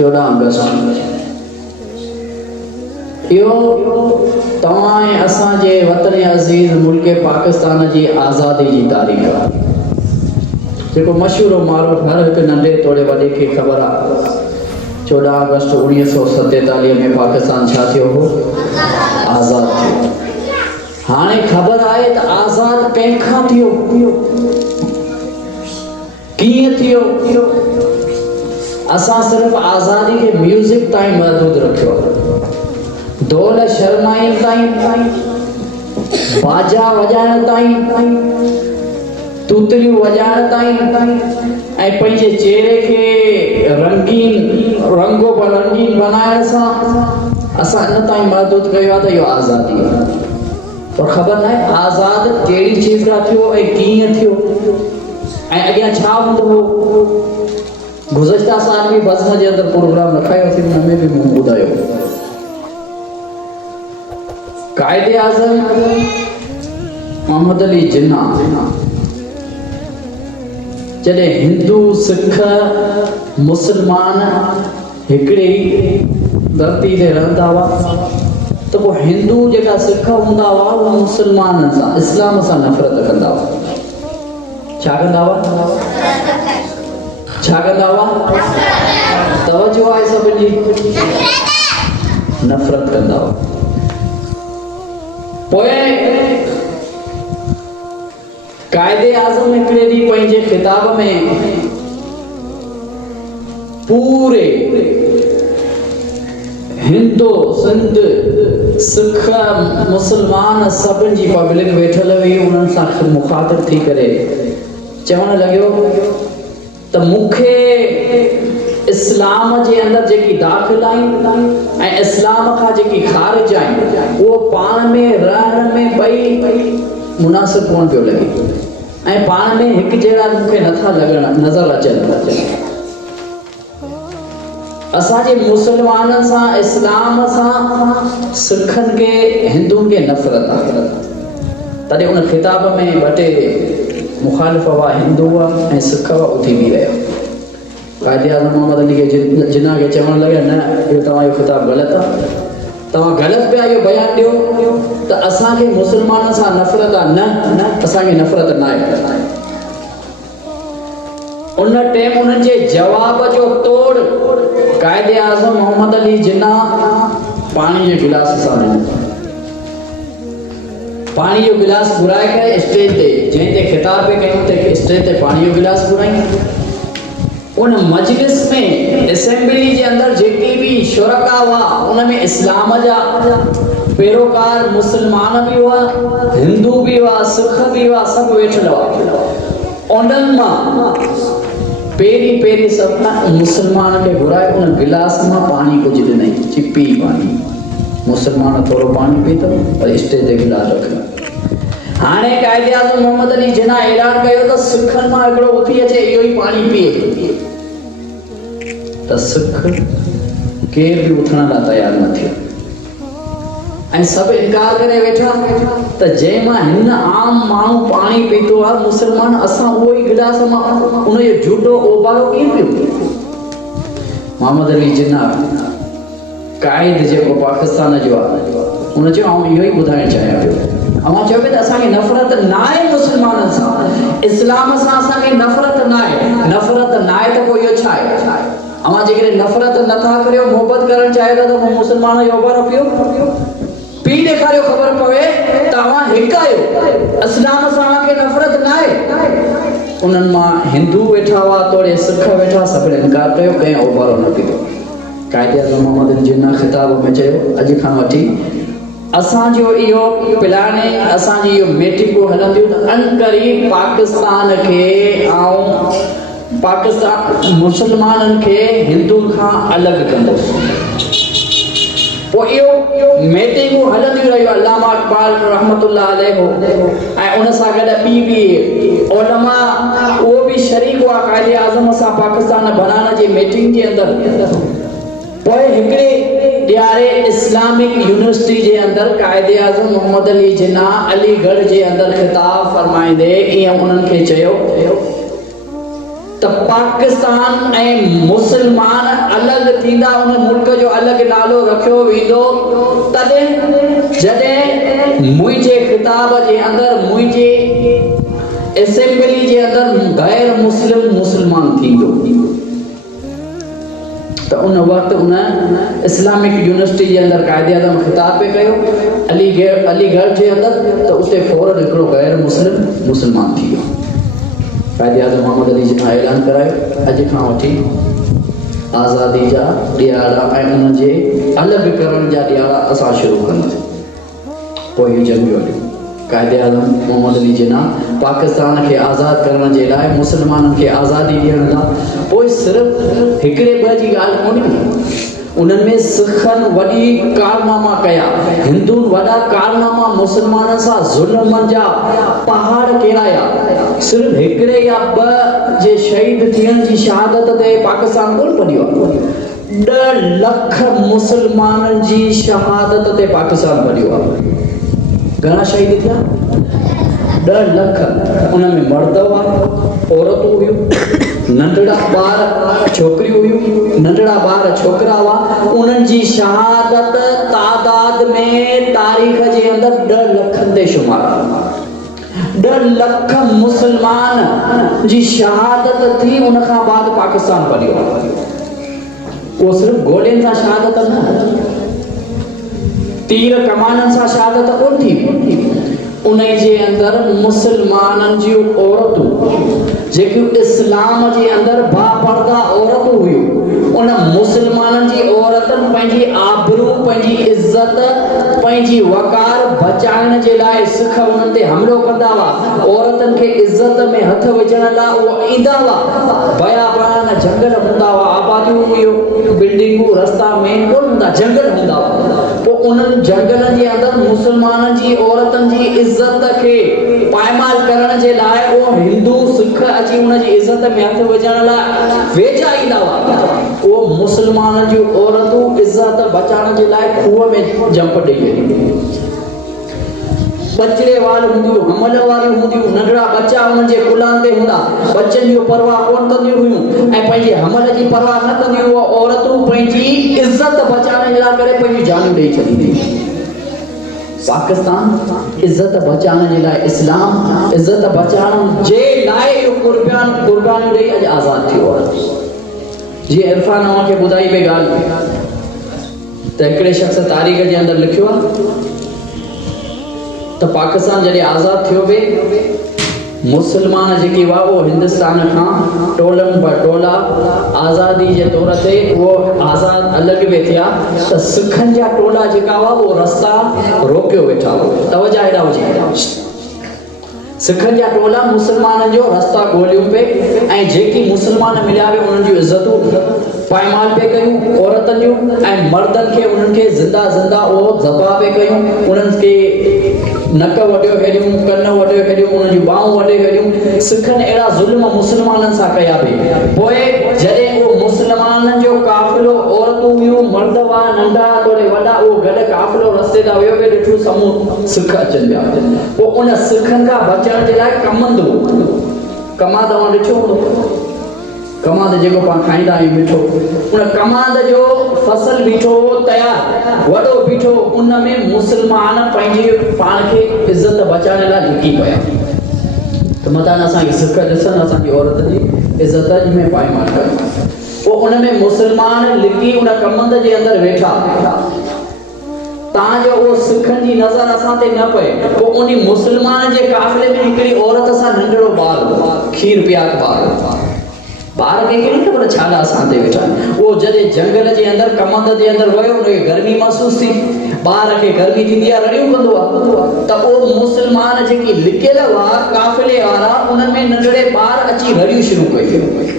14 अगस्त यो तवाए असा जे वतन अजीज मुल्क पाकिस्तान जी आज़ादी जी तारीख़ जेको मशहूर मारो हर एक नंढे तोड़े वॾे खे ख़बर आहे 14 अगस्त 1947 में पाकिस्तान छा थियो हो आज़ाद थियो हाणे ख़बर आहे त आज़ाद कंहिंखां थियो कीअं थियो असां सिर्फ़ आज़ादी के म्यूज़िक ताईं महदूद रखियो दौल शर्माइण ताईं बाजा वॼाइण ताईं तूतरियूं वॼाइण ताईं ऐं पंहिंजे चेहरे खे रंगीन रंगो रंगीन बनाइण सां असां इन ताईं महदूद कयो आहे त इहो आज़ादी आहे पर ख़बर न आहे आज़ाद कहिड़ी चीज़ खां थियो ऐं कीअं थियो ऐं अॻियां छा हूंदो हो गुज़श्ता साल भी बज़म जे अंदर प्रोग्राम रखायोसीं हुन में भी मूं ॿुधायो कायदे आज़म मोहम्मद अली जिन्ना जॾहिं हिंदू सिख मुसलमान हिकिड़ी धरती ते रहंदा हुआ त पोइ हिंदू जेका सिख हूंदा हुआ उहे मुसलमाननि सां इस्लाम सां नफ़रत कंदा हुआ छा कंदा हुआ छा कंदा हुआ तवज्जो आहे सभिनी जी नफ़रत कंदा हुआ पोइ कायदे आज़म हिकिड़े ॾींहुं पंहिंजे ख़िताब में पूरे हिंदू सिंध सिख मुसलमान सभिनी जी पब्लिक वेठल हुई उन्हनि सां मुखातिब थी करे चवण लॻियो त मूंखे इस्लाम जे अंदरि जेकी दाख़िल आहिनि ऐं इस्लाम खां जेकी ख़ारिज आहिनि उहो पाण में रहण में ॿई मुनासिब कोन पियो लॻे ऐं पाण में हिकु जहिड़ा मूंखे नथा लॻण नज़र अचनि असांजे मुसलमाननि सां इस्लाम सां सिखनि खे हिंदुनि खे नफ़रत आहे तॾहिं उन ख़िताब में ॿ टे मुखालिफ़ हुआ हिंदू हुआ ऐं सिख हुआ उथी बि रहिया कायदे आज़म मोहम्मद अली खे जिन्ना खे चवणु लॻा न इहो तव्हांजो ख़िताब ग़लति आहे तव्हां ग़लति पिया इहो बयानु ॾियो त असांखे मुसलमाननि सां नफ़रत आहे न असांखे नफ़रत न आहे उन टाइम उन्हनि जे जवाब जो तोड़ कायदे आज़म मोहम्मद अली जिन्ना पाणी जे गिलास सां पानी जो गिलास घुराए करे स्टेज ते जंहिं ते ख़िताब पे कयूं ते स्टेज ते पानी जो गिलास घुराई उन मजलिस में असेंबली जे अंदर जेके भी शुरका हुआ उन में इस्लाम जा पैरोकार मुसलमान भी हुआ हिंदू भी हुआ सिख भी हुआ सब वेठल हुआ उन्हनि मां पहिरीं सब मुसलमान खे घुराए उन गिलास मां पानी कुझु ॾिनई चिपी पानी मुसलमान थोड़ो पानी पीतो और स्टेज ते गिलास रखियो हाणे कायदे आज़म मोहम्मद अली जिन्ना ऐलान कयो त सिखनि मां हिकिड़ो उथी अचे इहो ई पानी पीए त सिख केर बि उथण लाइ तयार न थियो ऐं सभु इनकार करे वेठा त जंहिं मां हिन आम माण्हू पाणी पीतो आहे मुसलमान असां उहो ई गिलास मां उनजो झूठो ओबारो कीअं पियो मोहम्मद अली जिन्ना कायद जेको पाकिस्तान जो आहे उन चयो आउं इहो ई ॿुधाइणु चाहियां पियो अवां चयो पिया त असांखे नफ़रत न आहे मुसलमाननि सां इस्लाम सां असांखे नफ़रत न आहे त पोइ इहो छा आहे अवां जेकॾहिं नफ़रत नथा करियो मोहबत करणु चाहियो था त पोइ मुसलमान जो ओबारो पियो पी ॾेखारियो ख़बर पवे त अवां हिकु आहियो इस्लाम सां अव्हांखे नफ़रत न आहे उन्हनि मां हिंदू वेठा हुआ तोड़े सिख वेठा सभिनी इनकार कयो कंहिं ओबारो न पीतो कायदे आज़म मोहम्मद अली जिन्ना ख़िताब में चयो अॼु खां वठी असांजो इहो प्लान आहे असांजी इहो मीटिंगूं हलंदियूं त अनक़रीब पाकिस्तान खे ऐं पाकिस्तान मुसलमाननि खे हिंदुनि खां अलॻि कंदोसीं पोइ इहो मीटिंगूं हलंदियूं रहियूं अल्लामा इक़बाल रहमतुल्लाह अलैह ऐं उन सां गॾु ॿी बि उलमा उहो बि शरीक हुआ कायदे आज़म सां पाकिस्तान बनाइण जी मीटिंग जे अंदरि पोइ हिकिड़े ॾियारे इस्लामिक यूनिवर्सिटी जे अंदरि कायदे आज़म मोहम्मद अली जिन्ना अलीगढ़ जे अंदरि ख़िताब फरमाईंदे ईअं उन्हनि खे चयो त पाकिस्तान ऐं मुस्लमान अलॻि थींदा, उन मुल्क जो अलॻि नालो रखियो वेंदो तॾहिं जॾहिं मुंहिंजे ख़िताब जे अंदरि, मुंहिंजे असेंबली जे अंदरि गैर मुस्लिम मुस्लमान थींदो। त उन वक़्तु उन इस्लामिक यूनिवर्सिटी जे अंदरि क़ाइदे आज़म ख़िताब पे कयो अलीगढ़ जे अंदरि, त उते फौरन हिकिड़ो गैर मुस्लिम मुस्लमान थी वियो। क़ाइदे आज़म मोहम्मद अली जिन्ना ऐलान करायो अॼु खां वठी आज़ादी जा ॾियारा ऐं उन्हनि जे अलॻि करण जा ॾियारा असां शुरू कंदासीं। पोइ इहे जंगियूं हलियूं। क़ाइदे आज़म मोहम्मद अली जिन्ना पाकिस्तान खे आज़ादु करण जे लाइ, मुस्लमाननि खे आज़ादी ॾियण लाइ, पोइ सिर्फ़ु हिकिड़े ॿ जी ॻाल्हि कोन्हे, उन्हनि में सिखनि वॾी कारनामा कया, हिंदुनि वॾा कारनामा मुस्लमाननि सां ज़ुल्म जा पहाड़ किराया। सिर्फ़ु हिकिड़े या ॿ जे शहीद थियण जी शहादत ते पाकिस्तान कोन पढ़ियो आहे, 10 लख मुस्लमाननि जी शहादत ते पाकिस्तान पढ़ियो आहे। घणा शहीद थिया? 10 लख। उन में मर्द हुआ, औरतूं हुयूं, नंढड़ा ॿार छोकिरियूं हुयूं, नंढड़ा ॿार छोकिरा हुआ। उन्हनि जी शहादत तादाद में तारीख़ जे अंदरि 10 लखनि ते शुमार आहे। 10 लख मुस्लमान जी शहादत थी, उन खां बाद पाकिस्तान पढ़ियो आहे। उहो सिर्फ़ु गोलियुनि सां शहादत न, तीर कमाननि सां शहादत कोन थी। उन जे अंदरि मुस्लमाननि जूं औरतूं जेकियूं इस्लाम जे अंदरि बापर्दा औरतूं हुयूं, उन मुस्लमाननि जी औरतनि पंहिंजी आबरू, पंहिंजी इज़त, पंहिंजी वकार बचाइण जे लाइ सिख उन्हनि ते हमिलो कंदा हुआ। औरतनि खे इज़त में हथ विझण लाइ उहो ईंदा हुआ। बयाबान जंगल हूंदा हुआ, आबादियूं हुयूं, बिल्डिंगूं, रस्ता मेन कोन हूंदा, जंगल हूंदा हुआ। पोइ उन्हनि जंगलनि जे अंदरि मुस्लमाननि जी औरतनि जी इज़त खे पायमाल करण जे लाइ उहो हिंदू सिख अची उन जी इज़त में हथ विझण लाइ वेझा ईंदा हुआ। उहो मुस्लमाननि जूं औरतूं इज़त बचाइण जे लाइ खूह में जंप ॾेई वेंदियूं। बचड़े वार हूंदियूं, हमल वारियूं हूंदियूं, नंढड़ा बच्चा उन्हनि जे कुलानि ते हूंदा, बच्चनि जी परवाह कोन कंदियूं हुयूं ऐं पंहिंजे हमल जी परवाह न कंदियूं। उहो औरतूं पंहिंजी इज़त बचाइण जे लाइ करे पंहिंजी जानियूं ॾेई छॾींदियूं। पाकिस्तान इज़त बचाइण जे लाइ, इस्लाम इज़त बचाइण जे लाइ इहो कुर्बानियूं ॾेई अॼु आज़ादु थियो आहे। जीअं इरफान खे ॿुधाई पई ॻाल्हि, त हिकिड़े शख़्स तारीख़ जे अंदरि लिखियो आहे त पाकिस्तान जॾहिं आज़ादु थियो पिए, मुस्लमान जेकी हुआ उहो हिंदुस्तान खां टोलनि ब टोला आज़ादी जे तौर ते उहो आज़ादु अलॻि बि थिया, त सिखनि जा टोला जेका हुआ उहो रस्ता रोकियो वेठा हुआ। तवजा हेॾा हुजे, सिखनि जा टोला मुस्लमाननि जो रस्ता ॻोल्हियूं पिए ऐं जेकी मुस्लमान मिलिया पिए उन्हनि जूं इज़तूं पायमाल पे कयूं, औरतनि जूं ऐं मर्दनि खे उन्हनि खे ज़िंदा उहो ज़बा पे कयूं। उन्हनि खे नक वॾियो हेॾियूं, कन वॾियो हेॾियूं, उन्हनि जूं ॿाहूं वॾियो हेॾियूं। सिखनि अहिड़ा ज़ुल्म मुस्लमाननि सां कया पई। पोइ जॾहिं उहो मुस्लमाननि जो काफ़िलो, औरतूं हुयूं, मर्द हुआ, नंढा थोरे वॾा, उहो गॾु काफ़िलो रस्ते तां वियो पियो, ॾिठो समूह सिख अचनि पिया। पोइ उन सिखनि खां बचण जे लाइ कमंद कमाद ॾिठो हूंदो, कमाद जेको पाण खाईंदा आहियूं मिठो, उन कमाद जो फसल बीठो तयारु वॾो बीठो, उन में मुस्लमान पंहिंजे पाण खे इज़त बचाइण लाइ लिकी पिया। त मथां असांखे सिख ॾिसनि असांजी औरत जी इज़त में पायमाल कनि। पोइ उन में मुस्लमान लिकी उन कमंद जे अंदरि वेठा, तांजो उहो सिखनि जी नज़र असां ते न पए। पोइ उन मुस्लमान जे काफ़िले में हिकिड़ी औरत सां नंढड़ो ॿार, खीर पियाक ॿार खे कहिड़ी ख़बर छा लाइ असां ते वेठा। उहो जॾहिं जंगल जे अंदरि कमंद जे अंदरि वियो, उनखे गर्मी महसूस थी, ॿार खे गर्मी थींदी आहे, रड़ियूं कंदो आहे। त उहो मुस्लमान जेकी लिकियल हुआ काफ़िले वारा, उन्हनि में नंढड़े ॿार अची रड़ियूं शुरू कयूं।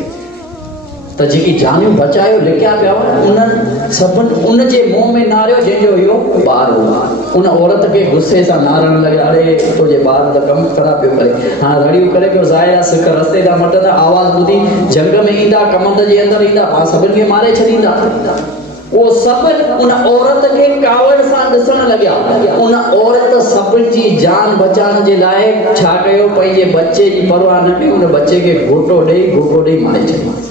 त जेकी जानियूं बचायो लिकिया पिया उन्हनि सभिनि उन जे मुंहं में नारियो जंहिंजो इहो ॿार हुआ। उन औरत खे गुस्से सां नारण लॻे, अड़े तुंहिंजे ॿार त कमु ख़राबु पियो करे, हाणे रड़ियूं करे पियो ज़ाया सिख रस्ते तां मटंदा, आवाज़ ॿुधी जंग में ईंदा, कमंद जे अंदरि ईंदा, पाण सभिनि खे मारे छॾींदा। वो सब उन औरत के कावड़ सां ॾिसण लॻिया। उन औरत सभिनि जी जान बचाइण जे लाइ छा कयो, पंहिंजे बच्चे जी परवाह न कई, उन बच्चे खे घोटो ॾेई मारे छॾी।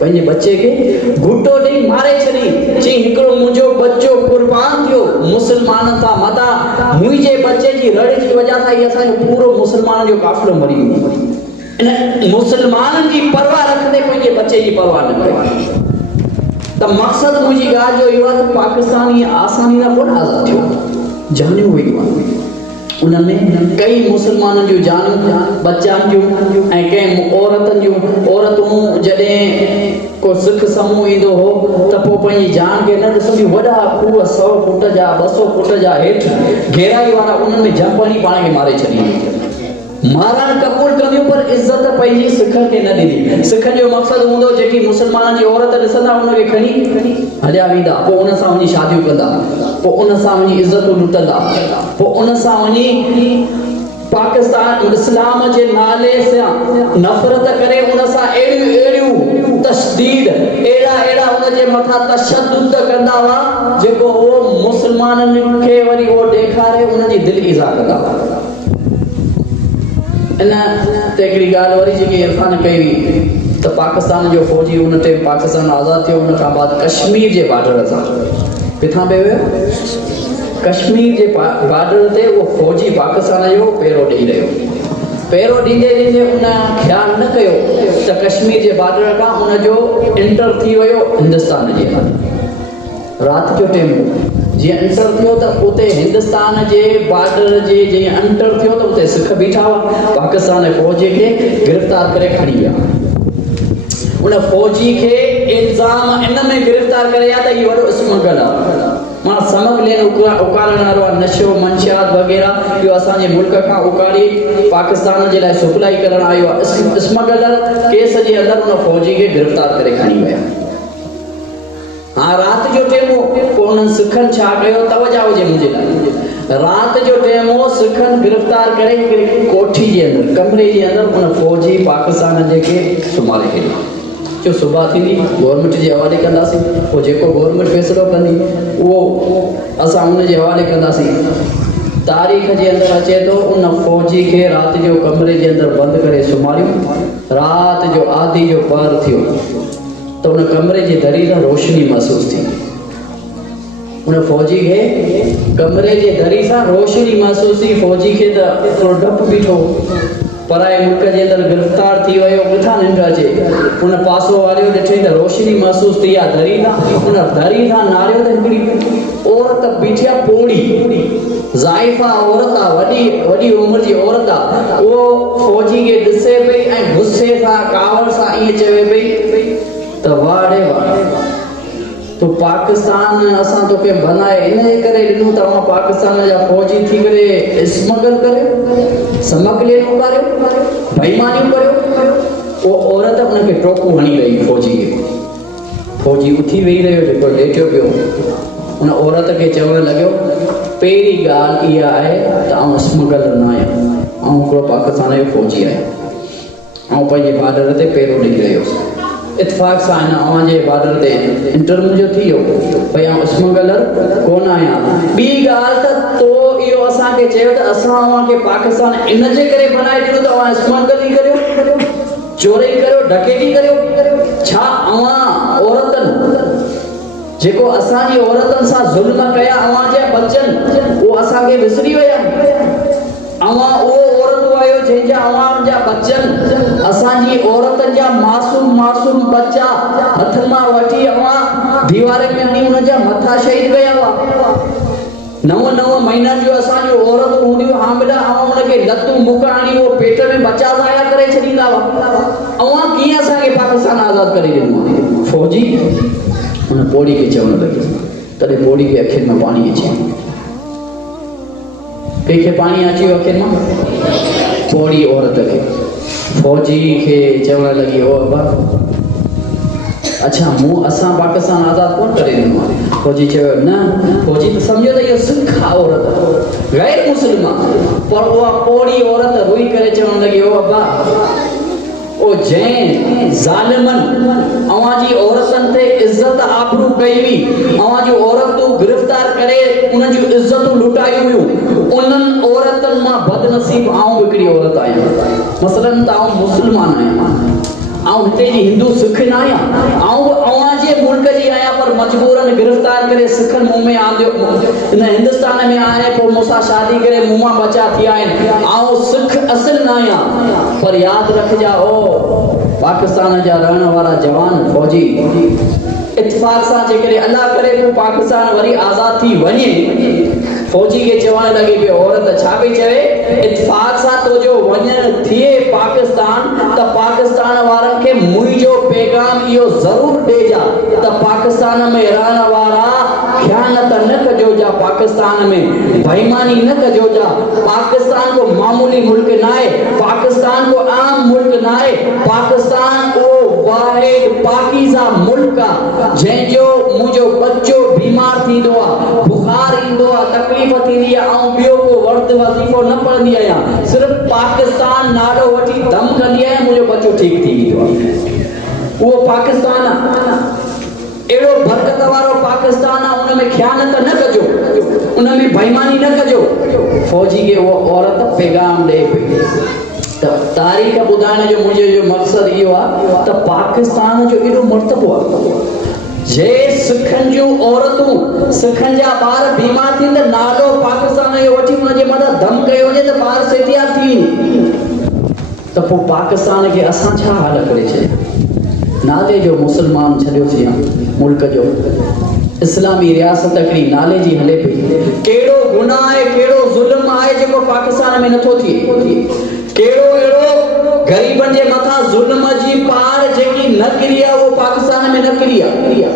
पंहिंजे बच्चे खे घुटो ॾेई मारे छॾी। चई हिकिड़ो मुंहिंजो बच्चो कुर्बान थियो मुस्लमाननि सां मथां, मुंहिंजे बच्चे जी रड़ जी वजह सां असांजो पूरो मुस्लमाननि जो काफ़िलो मरी वियो। इन मुस्लमाननि जी परवाह रखंदे पंहिंजे बच्चे जी परवाह न कई। त मक़सदु मुंहिंजी ॻाल्हि जो इहो आहे त पाकिस्तान आसानी सां कोन आज़ादु थियो, जानियूं वयूं आहिनि। उनमें कई मुस्लमाननि जूं जानूं बचाइनि जूं ऐं कंहिं औरतूं जॾहिं को सिख समूह ईंदो हो त पोइ पंहिंजी जान खे न ॾिसंदी, वॾा खूह 100 फुट जा 200 फुट जा हेठि घेराई वारा उन्हनि में जंप हणी पाण खे मारे छॾी। मारण क़बूल कंदियूं पर इज़त पंहिंजी सिखनि खे न ॾिनी। सिखनि जो मक़सदु हूंदो जेकी मुस्लमाननि जी औरत ॾिसंदा उनखे खणी हलिया वेंदा, पोइ उन सां वञी शादियूं कंदा, पोइ उन सां वञी इज़तूं लुटंदा, पोइ उन सां वञी पाकिस्तान इस्लाम जे नाले सां नफ़रत करे उन सां अहिड़ियूं तशदीद अहिड़ा उन जे मथां तशद्दुद कंदा हुआ जेको उहो मुस्लमाननि खे वरी उहो ॾेखारे उन जी दिलि ईज़ा कंदा हुआ। इन ते हिकिड़ी ॻाल्हि वरी जेकी इरफान कई हुई त पाकिस्तान जो फ़ौजी उन टाइम पाकिस्तान आज़ादु थियो, उन खां बाद कश्मीर जे बॉर्डर सां किथां पियो वियो, कश्मीर जे बॉर्डर ते उहो फ़ौजी पाकिस्तान जो पहिरो ॾेई रहियो। पहिरो ॾींदे उन ख़्यालु न कयो त कश्मीर जे बॉर्डर खां उनजो इंटर थी वियो हिंदुस्तान जे राति जो टाइम जीअं इंटर थियो त उते हिंदुस्तान जे बॉर्डर जे जीअं इंटर थियो त उते सिख बीठा हुआ। पाकिस्तान जे फ़ौजी खे गिरफ़्तार करे खणी विया। उन फ़ौजी खे इल्ज़ाम इन में गिरफ़्तार करे त इहो वॾो स्मगल आहे, मां स्मगलिंग उकारण वारो आहे, नशो मंशियात वग़ैरह इहो असांजे मुल्क खां उकाड़ी पाकिस्तान जे लाइ सप्लाई करणु आयो आहे। स्मगलर केस जे अंदरि उन फ़ौजी खे गिरफ़्तार करे खणी विया। हाँ राति जो टाइम हो, पोइ उन्हनि सिखनि छा कयो, तवजा हुजे मुंहिंजे लाइ। राति जो टाइम हो, सिखनि गिरफ़्तार करे कोठी जे अंदरि कमरे जे अंदरि उन फ़ौजी पाकिस्तान जे खे सुम्हारे छॾियो। जो सुबुह थींदी गवर्नमेंट जे हवाले कंदासीं, पोइ जेको गवर्नमेंट फ़ैसिलो कंदी उहो असां उन जे हवाले कंदासीं। तारीख़ जे अंदरि अचे थो उन फ़ौजी खे राति जो कमरे जे अंदरि बंदि करे सुम्हारियूं। राति जो आधी जो पहर थियो त उन कमरे जी दरी सां रोशनी महसूस थी। उन फ़ौजी खे कमरे जे दरी सां रोशनी महसूस थी। फ़ौजी खे त थोरो डपु बीठो, पराए मुल्क जे अंदरि गिरफ़्तार थी वियो, किथां निंड अचे। उन पासो वारियो ॾिठई त रोशनी महसूस थी आहे दरी सां। उन दरी सां नारियो त हिकिड़ी औरत बीठी आहे, पोड़ी ज़ाइफ़ा औरत आहे, वॾी उमिरि जी औरत आहे। उहो फ़ौजी खे ॾिसे पई ऐं गुस्से सां कावड़ सां ईअं चवे पई त वाह रे वाह, तो पाकिस्तान असां तोखे बनाए इन करे ॾिनो, तव्हां पाकिस्तान जा फ़ौजी थी करे स्मगल करियो, स्मगलिंग करियो, बेईमानियूं करियो। उहो औरत उनखे टोकू हणी रही फ़ौजी खे। फ़ौजी उथी वेही रहियो, जेको लेटियो पियो। उन औरत खे चवणु लॻियो पहिरीं ॻाल्हि इहा आहे त आउं स्मगलर न आहियां, आउं हिकिड़ो पाकिस्तान जो फ़ौजी आहियां। आउं पंहिंजे बॉर्डर ते पहिरो ॾेई रहियो। इत्तेफ़ाक़ सां हिन अव्हांजे बॉर्डर ते इंटर मुंहिंजो थी वियो भई आउं स्मगलर कोन आहियां। ॿी ॻाल्हि त तो इहो असांखे चयो त असां अव्हांखे पाकिस्तान इन जे करे बनाए ॾिनो त अव्हां स्मगलिंग करियो, चोरी करियो, डकैती करियो। छा अव्हां औरतनि जेको असांजी औरतनि सां ज़ुल्म कया अव्हांजा बचनि उहो असांखे विसरी विया? अव्हां उहो औरतूं आहियो जंहिंजा अव्हांजा बचनि असांजी औरतनि जा मासूम बच्चा हथ मां वठी अव्हां दीवार में हणी उनजा मथा शहीद कया हुआ। 9 महीननि जो असांजूं औरतूं हूंदियूं हामिला, अव्हां उनखे लतूं मुक हणी उहो पेट में बच्चा ज़ाया करे छॾींदा हुआ। अव्हां कीअं असांखे पाकिस्तान आज़ादु करे ॾिनो आहे? फ़ौजी उन पोड़ी खे चवणु लॻो, तॾहिं पोड़ी खे अखियुनि में पाणी अची वियो। कंहिंखे पाणी अची वियो अखियुनि मां? पोड़ी औरत खे। फ़ौजी खे चवणु लॻी, ओ अब्बा अच्छा असां पाकिस्तान आज़ादु कोन करे ॾिनो आहे। फ़ौजी चयो न। फ़ौजी त सम्झो त इहो सिख आहे औरत, गैर मुस्लिम आहे, पर उहा पोड़ी औरत रोई करे चवणु लॻी, ओ अब्बा ओ जंहिं ज़ालिमन अवाजी औरतन ते इज्जत आबरू कई हुई अवाजी औरतू गिरफ्तार करे उन जो इज्जत लुटाई हुई उन औरतन मां बदनसीब आऊं बिकड़ी औरत आया मसलन ता मुसलमान आया आऊं हिते जी हिंदू सिख न आया आऊं अवाजे मुल्क जी आया पर मजबूरन गिरफ्तार करे सिखन मुंह में आंदियो इन हिंदुस्तान में आए पोइ मूंसां शादी करे मुंह मां बचा थी आहिनि आऊं सिख असल न आया पर याद रखजा ओ पाकिस्तान जा रहण वारा जवान फौजी इत्तेफाक सां जेकॾहिं अल्लाह करे पोइ पाकिस्तान वरी आज़ाद थी वञे फौजी के चवण लगे पे औरत छा पई चवे इत्तेफाक सां तो जो वञण थिए पाकिस्तान त पाकिस्तान वारनि खे मुंहिंजो पैगाम इहो ज़रूर ॾिजा त पाकिस्तान में रहण वारा ख़यानत न कजो जा पाकिस्तान में बेईमानी न कजो जा पाकिस्तान को मामूली मुल्क न आहे पाकिस्तान को आम मुल्क न आहे पाकिस्तान को वाहिद पाकीज़ा मुल्क आहे जंहिंजो मुंहिंजो बच्चो बीमार थींदो आहे बुखार ईंदो आहे तकलीफ़ थींदी आहे ऐं ॿियो को वर्द वज़ीफ़ो न पढ़ंदी आहियां सिर्फ़ पाकिस्तान नालो वठी दम कंदी आहियां मुंहिंजो बच्चो ठीक थी वेंदो आहे उहो पाकिस्तान आहे एड़ो बरकत वारो पाकिस्तान आहे उन में ख़यानत न कजो उन में बेईमानी न कजो फौजी के वो औरत पैगाम ॾे पई त तारीख़ ॿुधाइण जो मुंहिंजो जो मक़सद इहो आहे त पाकिस्तान जो एॾो मर्तबो आहे जे सिखनि जूं औरतूं सिखनि जा ॿार बीमार थियनि त नालो पाकिस्तान जो वठी उनजे मथां दम कयो वञे त ॿार सिहतियात थी त पोइ पाकिस्तान खे असां छा हाल करे छॾियो नाले जो मुसलमान छॾियोसीं मुल्क जो इस्लामी रियासत हिकिड़ी नाले जी हले पई कहिड़ो गुनाह आहे कहिड़ो ज़ुल्म आहे जेको पाकिस्तान में नथो थिए कहिड़ो अहिड़ो ग़रीबनि जे मथां ज़ुल्म जी पार जेकी न किरी आहे उहो पाकिस्तान में न किरी आहे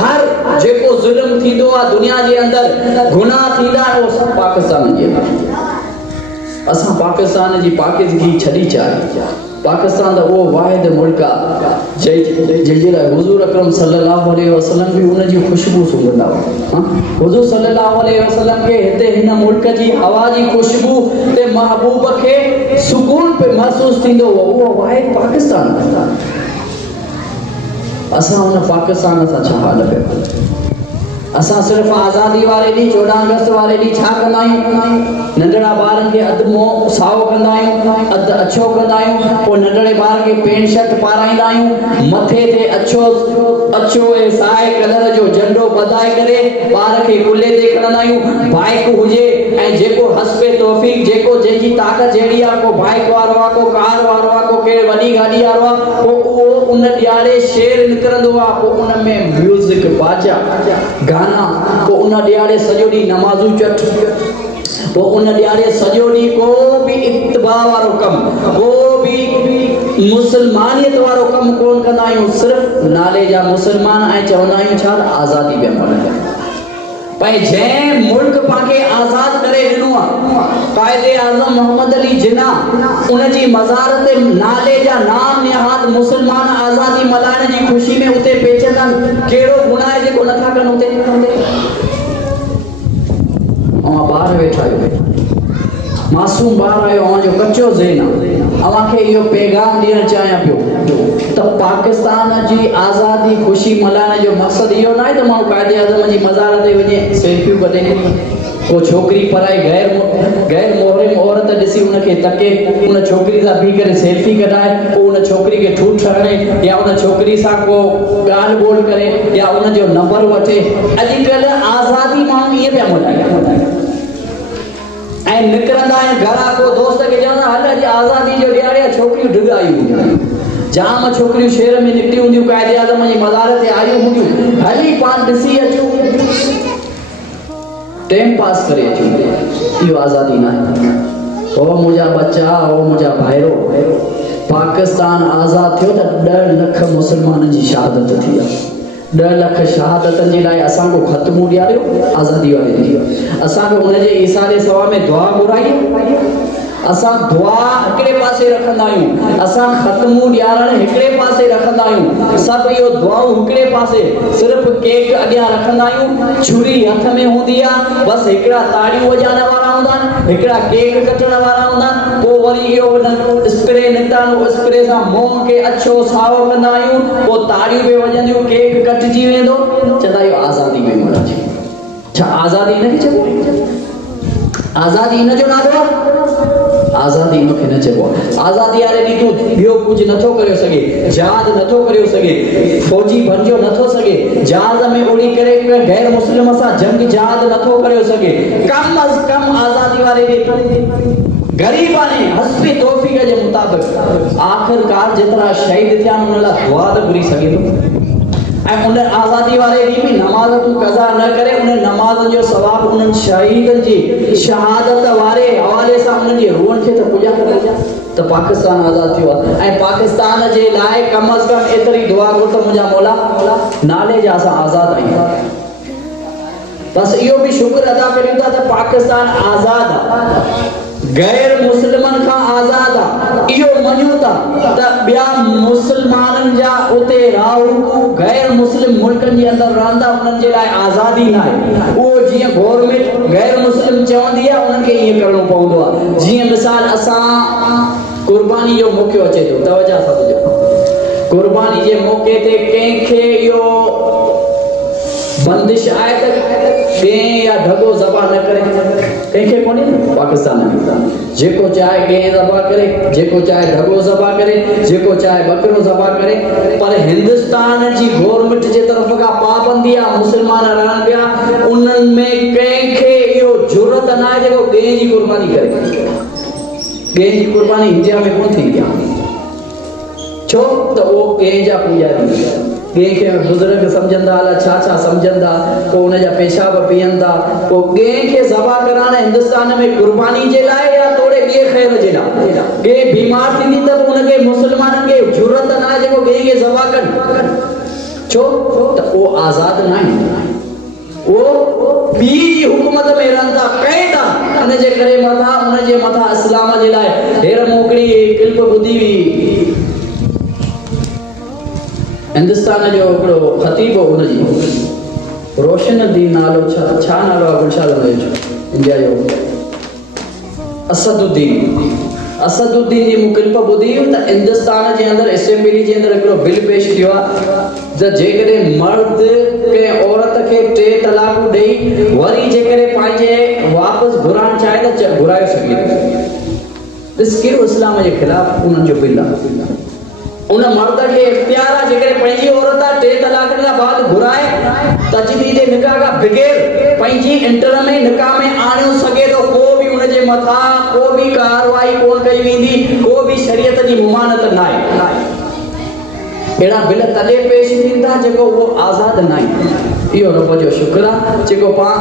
हर जेको ज़ुल्म थींदो आहे दुनिया जे अंदरि गुनाह थींदा आहिनि उहो सभु पाकिस्तान जे असां पाकिस्तान जी पाकीज़गी छॾी चाहे पाकिस्तान वो वाहिद मुल्क आहे जंहिंजे लाइ हुज़ूर अकरम सल्लल्लाहु अलैहि वसल्लम भी उन जी खुशबू सुंघंदा हुआ हुज़ूर सल्लल्लाहु अलैहि वसल्लम के हिते हिन मुल्क जी हवा जी खुशबू ते महबूब खे सुकून पे महसूस थींदो हो उहो वाहिद पाकिस्तान असां उन पाकिस्तान सां छा हाल पियो असां सिर्फ़ आज़ादी वारे ॾींहुं 14 अगस्त वारे ॾींहुं छा कंदा आहियूं नंढड़ा ॿारनि खे अधु मुंहुं साओ कंदा आहियूं अधु अछो कंदा आहियूं पोइ नंढड़े ॿार खे पेंट शर्ट पाराईंदा आहियूं मथे ते अछो ऐं साए कलर जो झंडो ॿधाए करे ॿार खे कुल्हे ते खणंदा आहियूं बाइक हुजे ऐं जेको हस्बे तौफ़ीक जेको जंहिंजी ताक़त जहिड़ी आहे को बाइक वारो आहे को कार वारो आहे को कहिड़े वॾी गाॾी वारो आहे पोइ उहो उन ॾियारे शेर निकिरंदो आहे पोइ उन में म्यूज़िक बाजा गाना को उन ॾियारे सॼो ॾींहुं नमाज़ूं चट पोइ उन ॾियारे सॼो ॾींहुं को बि इत्तिबा वारो कमु को बि मुसलमानियत वारो कमु कोन कंदा आहियूं सिर्फ़ु नाले जा मुसलमान ऐं चवंदा आहियूं छा आज़ादी पिया मल्हायूं भाई जंहिं मुल्क पाके आज़ाद करे ॾिनो आहे कायदे आज़म मोहम्मद अली जिन्ना उन जी मज़ार ते नाले जा नाम निहाद मुसलमान आज़ादी मल्हाइण जी ख़ुशी में उते पेचंदा कहिड़ो गुनाह आहे जेको नथा कनि उते ॿार वेठा आहियो मासूम ॿार आहियो जो कचो ज़हन आहे खे इहो पैगाम ॾियणु चाहियां पियो त पाकिस्तान जी आज़ादी ख़ुशी मल्हाइण जो मक़सदु इहो न आहे त माण्हू कायदे आज़म जी मज़ार ते वञे सेल्फियूं कढे को छोकिरी पराई गैर मोहरिम औरत ॾिसी उनखे तके उन छोकिरी सां बीह करे सेल्फी कढाए पोइ उन छोकिरी खे ठूठ हणे या उन छोकिरी सां को ॻाल्हि ॿोल करे या उन जो नंबर वठे अॼुकल्ह आज़ादी माण्हू ईअं पिया मल्हाइनि ऐं निकिरंदा आहिनि घरां को दोस्त खे चवंदा हल अॼु आज़ादी जो ॾियारे छोकिरियूं ढिघायूं जाम छोकिरियूं शहर में निकिरी हूंदियूं कायदे आज़म जी मज़ार ते आयूं हूंदियूं हली पाण ॾिसी अचूं टाइम पास करे अचूं इहो आज़ादी न आहे हो मुंहिंजा बच्चा हो मुंहिंजा भाइरो पाकिस्तान आज़ाद थियो त 10 लख मुसलमाननि जी शहादत थी आहे 10 लख शहादतनि जे लाइ असां को ख़त्मो ॾियारियो आज़ादी वारे ॾींहुं असांखे हुनजे ईसारे सवा में दुआ घुराई असां दुआ हिकिड़े पासे रखंदा आहियूं असां ख़त्मो ॾियारण हिकिड़े पासे रखंदा आहियूं सभु इहो दुआऊं हिकिड़े पासे सिर्फ़ु केक अॻियां रखंदा आहियूं छुरी हथ में हूंदी आहे बसि हिकिड़ा ताड़ियूं वॼाइण वारा हूंदा हिकिड़ा केक कटण वारा हूंदा पोइ वरी इहो स्प्रे निकिता स्प्रे सां मुंहं खे अछो साओ कंदा आहियूं पोइ ताड़ियूं बि वॼंदियूं केक कटिजी वेंदो चवंदा इहो आज़ादी में मिलंदी छा आज़ादी न चइबो आज़ादी इन जो नालो आज़ादी मूंखे न चइबो आज़ादी वारे ॾींहुं तूं ॿियो कुझु नथो करे सघे जहाज नथो करे सघे फौजी बणिजो नथो सघे जहाज में उड़ी करे गैर मुस्लिम सां जंग जहाज नथो करे सघे कम अज़ कम आज़ादी वारे ॾींहुं गरीबाने हस्बी तौफीक जे मुताबिक़ आख़िरकार जेतिरा शहीद थिया उन लाइ दुआ त घुरी सघे थो ऐं उन आज़ादी वारे ॾींहुं बि नमाज़ तूं क़ज़ा न करे उन नमाज़ जो सवाबु उन्हनि शहीदनि जी शहादत वारे हवाले सां उन्हनि जी रूहनि खे त पुॼा त पाकिस्तान आज़ादु थियो आहे ऐं पाकिस्तान जे लाइ कम अज़ कम एतिरी दुआ घुर त मुंहिंजा मौला नाले जा असां आज़ादु आहियूं बसि इहो बि शुक्र अदा करियूं था त पाकिस्तान आज़ादु आहे गैर मुस्लिमन खां आज़ाद आहे इहो मञूं था त ॿिया मुस्लमाननि जा उते राहु गैर मुस्लिम मुल्कनि जे अंदरि रहंदा उन्हनि जे लाइ आज़ादी न आहे उहो जीअं गवर्नमेंट गैर मुस्लिम चवंदी आहे उन्हनि खे ईअं करिणो पवंदो आहे जीअं मिसाल असां कुर्बानी जो मौक़ो अचे थो तवजा सां ॿुधो कुर्बानी जे मौक़े ते कंहिंखे इहो बंदिश आहे त कंहिं या ढगो ज़बा न करे कंहिंखे कोन्हे पाकिस्तान में जेको चाहे कंहिं ज़बा करे जेको चाहे ढगो ज़बा करे जेको चाहे बकरो ज़बा करे पर हिंदुस्तान जी गवर्नमेंट जे तरफ़ खां पाबंदी आहे मुस्लमान रहनि पिया उन्हनि में कंहिंखे इहो ज़रूरत न आहे जेको ॿिए जी कुर्बानी करे ॿिए जी कुर्बानी इंडिया में कोन थींदी आहे छो त उहो कंहिं जा पुॼारी कंहिंखे बुज़ुर्ग सम्झंदा अलाए छा छा सम्झंदा पोइ उनजा पेशाब पीअंदा पोइ कंहिंखे ज़बा कराइण हिंदुस्तान में कुर्बानी जे लाइ या तोड़े ॿिए ख़ैर जे लाइ कंहिं बीमार थींदी त पोइ उनखे मुस्लमाननि खे ज़रूरत न आहे जेको ॿिए खे ज़बा कनि छो त उहो आज़ादु न आहे उहो ॿी जी हुकूमत में रहनि था क़ैद आहे उनजे करे मथां उनजे मथां इस्लाम जे लाइ हेर मोकिली क्लिप ॿुधी हुई हिंदुस्तान जो हिकिड़ो ख़तीब हुनजी रोशनदीन नालो छा नालो आहे गुलशाद इंडिया जो असदुद्दीन जी मूं क्लिप ॿुधी त हिंदुस्तान जे अंदरि असेंबली जे अंदरि हिकिड़ो बिल पेश थियो आहे त जेकॾहिं मर्द कंहिं औरत खे 3 तलाक ॾेई वरी जेकॾहिं पंहिंजे वापसि घुराइणु चाहे त घुराए सघे ॾिस कहिड़ो इस्लाम जे ख़िलाफ़ु उन्हनि जो बिल आहे उन मर्द खे इख्तियार आहे जेकॾहिं पंहिंजी औरत आहे 3 तलाक खां बाद घुराए तजदीद निकाह खां बग़ैर पंहिंजी इंटर में निकाह में आणियो सघे थो को बि उनजे मथां को बि कारवाई कोन कई वेंदी को बि शरीयत जी मुमानत न आहे अहिड़ा बिल तॾहिं पेश थींदा जेको उहो आज़ादु न आहे इहो रब जो शुक्र आहे जेको पाण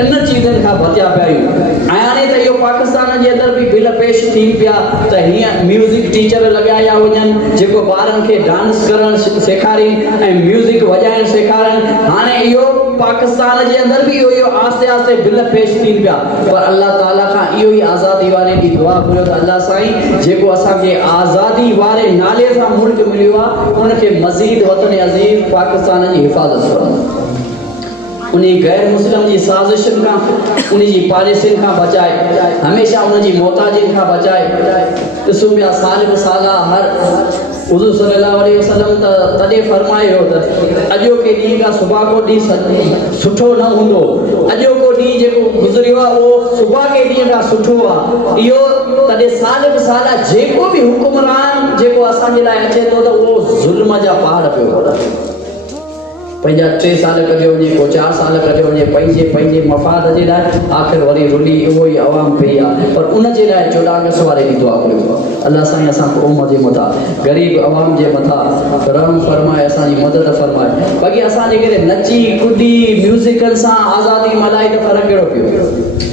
इन चीज़नि खां बचिया पिया आहियूं ऐं हाणे त इहो पाकिस्तान जे अंदरि बि बिल पेश थी पिया त हीअं म्यूज़िक टीचर लॻाया वञनि जेको ॿारनि खे डांस करणु सेखारीनि ऐं म्यूज़िक वॼाइणु सेखारनि हाणे इहो पाकिस्तान जे अंदरि बि इहो आस्ते आस्ते बिल पेश थी पिया पर अल्लाह ताला खां इहो ई आज़ादी वारे ॾींहुं दुआ घुरियो त अल्लाह साईं जेको असांखे आज़ादी वारे नाले सां मुल्क मिलियो आहे उनखे मज़ीद वतन अज़ीज़ पाकिस्तान जी हिफ़ाज़त करणु उन्हीं गैर मुस्लिम जी साज़िशुनि खां उन्हीं जी पॉलिसियुनि खां बचाए हमेशह उन जी मोहताजियुनि खां बचाए ॾिसूं पिया साल ब साल हर हुज़ूर सल्लल्लाहु अलैहि वसल्लम त तॾहिं फरमायो त अॼोके ॾींहुं खां सुबुह को ॾींहुं सुठो न हूंदो अॼोको ॾींहुं जेको गुज़रियो आहे उहो सुबुह के ॾींहं खां सुठो आहे इहो तॾहिं साल ब साल जेको बि हुकुमरान जेको असांजे लाइ अचे थो त उहो ज़ुल्म जा पहाड़ पियो पंहिंजा 3 साल कढियो वञे को 4 साल कढियो वञे पंहिंजे मफ़ाद जे लाइ आख़िर वरी रुली उहो ई आवाम पई आहे पर उन जे लाइ 14 अगस्त वारे ॾींहुं दुआ करियो अल्लाह साईं असां क़ौम जे मथां ग़रीब आवाम जे मथां रहम फरमाए असांजी मदद फरमाए बाक़ी असां जेकॾहिं नची कुॾी म्यूज़िकनि सां आज़ादी मल्हाई त फ़र्क़ु कहिड़ो पियो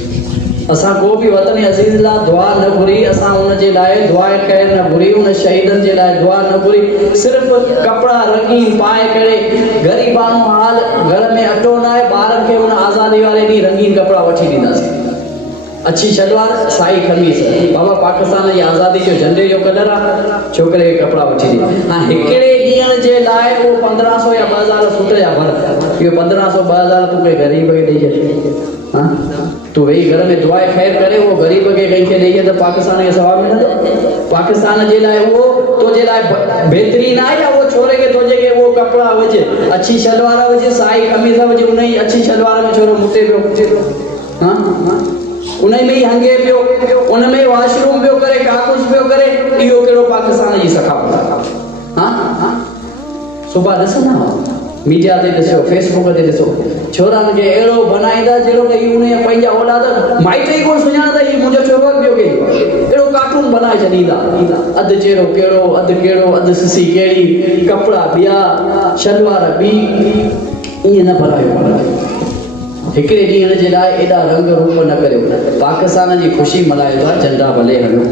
असां को बि वतन अज़ीज़ लाइ दुआ न घुरी असां उन जे लाइ दुआ ख़ैर न घुरी उन शहीदनि जे लाइ दुआ न घुरी सिर्फ़ु कपिड़ा रंगीन पाए करे ग़रीबानो हाल घर में अटो न आहे ॿारनि खे उन आज़ादी वारे ॾींहुं रंगीन कपिड़ा वठी ॾींदासीं अच्छी शलवार साई खमीस बाबा पाकिस्तान जी आज़ादी जो झंडे जो कलर आहे छोकिरे खे कपिड़ा वठी ॾे हां हिकिड़े ॾींहं जे लाइ उहो 1500 या 2000 सूट जा भर इहो 1500 2000 तूं कोई ग़रीब खे ॾेई छॾ हां तू वही घर में दुआ खैर करे वो गरीब के कहीं के ॾेई त पाकिस्तान खे सवाब मिलंदो पाकिस्तान जे लाइ वो तो जे लाइ बेहतरीन आहे या वो छोरे के तो जे वो कपड़ा हुजे अच्छी शलवार हुजे साई कमीज हुजे उन ही अच्छी शलवार में छोरो मुटे पियो हां उन में ही हंगे पियो उन में वॉशरूम पियो करे काकुस पियो करे इहो कहिड़ो पाकिस्तान जी सखावत हां सुबह ॾिसंदा मीडिया ते ॾिसो फेसबुक ते ॾिसो छोरनि खे अहिड़ो बनाईंदा जहिड़ो त इहे उन पंहिंजा औलाद माइट ई कोन सुञाणंदा हीउ मुंहिंजो छोरो पियो के अहिड़ो कार्टून बनाए छॾींदा अधु चहिरो कहिड़ो अधु सिसी कहिड़ी कपिड़ा ॿिया शलवार ॿी ईअं न भरायो हिकिड़े ॾींहं जे लाइ एॾा रंग रूप न करियो पाकिस्तान जी ख़ुशी मल्हायो था झंडा भले हलो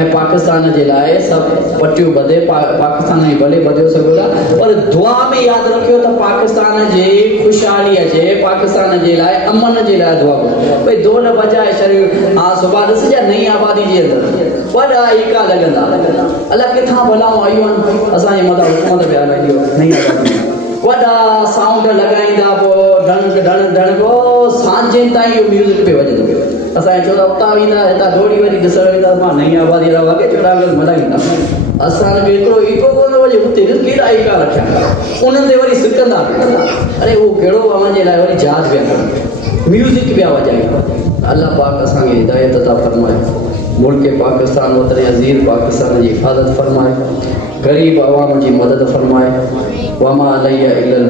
ऐं पाकिस्तान जे लाइ सभु पटियूं ॿधे पाकिस्तान जी भले ॿधियो सघो था पर दुआ में यादि रखियो त पाकिस्तान जी ख़ुशहाली अचे पाकिस्तान जे लाइ अमन जे लाइ दुआ कयो भई ढोल बजाए छॾियो हा सुभाणे ॾिसजांइ नई आबादी जे अंदरि वॾा ईका लॻंदा अलाए किथां भलाऊं आयूं आहिनि असांजे मथां हुकूमत पिया हलाईंदी नई आबादी वॾा साउंड लॻाईंदा पोइ ढण सांझे ताईं इहो म्यूज़िक पियो वॼंदो असांजे छोरा उतां वेंदा हितां दौड़ी वरी ॾिसण वेंदा मां नई आबादी वारा वॻे चोॾहं मल्हाईंदा असांखे हिकिड़ो ईको कोन वञे हुते केॾा ईका रखिया उन्हनि ते वरी सिकंदा अरे उहो कहिड़ो अव्हांजे लाइ वरी जहाज पिया कनि म्यूज़िक पिया वॼाइनि अल्लाह पाक असांखे हिदायत अता फरमाए मुल्क पाकिस्तान वतन अज़ीज़ पाकिस्तान जी हिफ़ाज़त फरमाए गरीब अवाम जी मदद फरमाए वमा अलैया इल्लल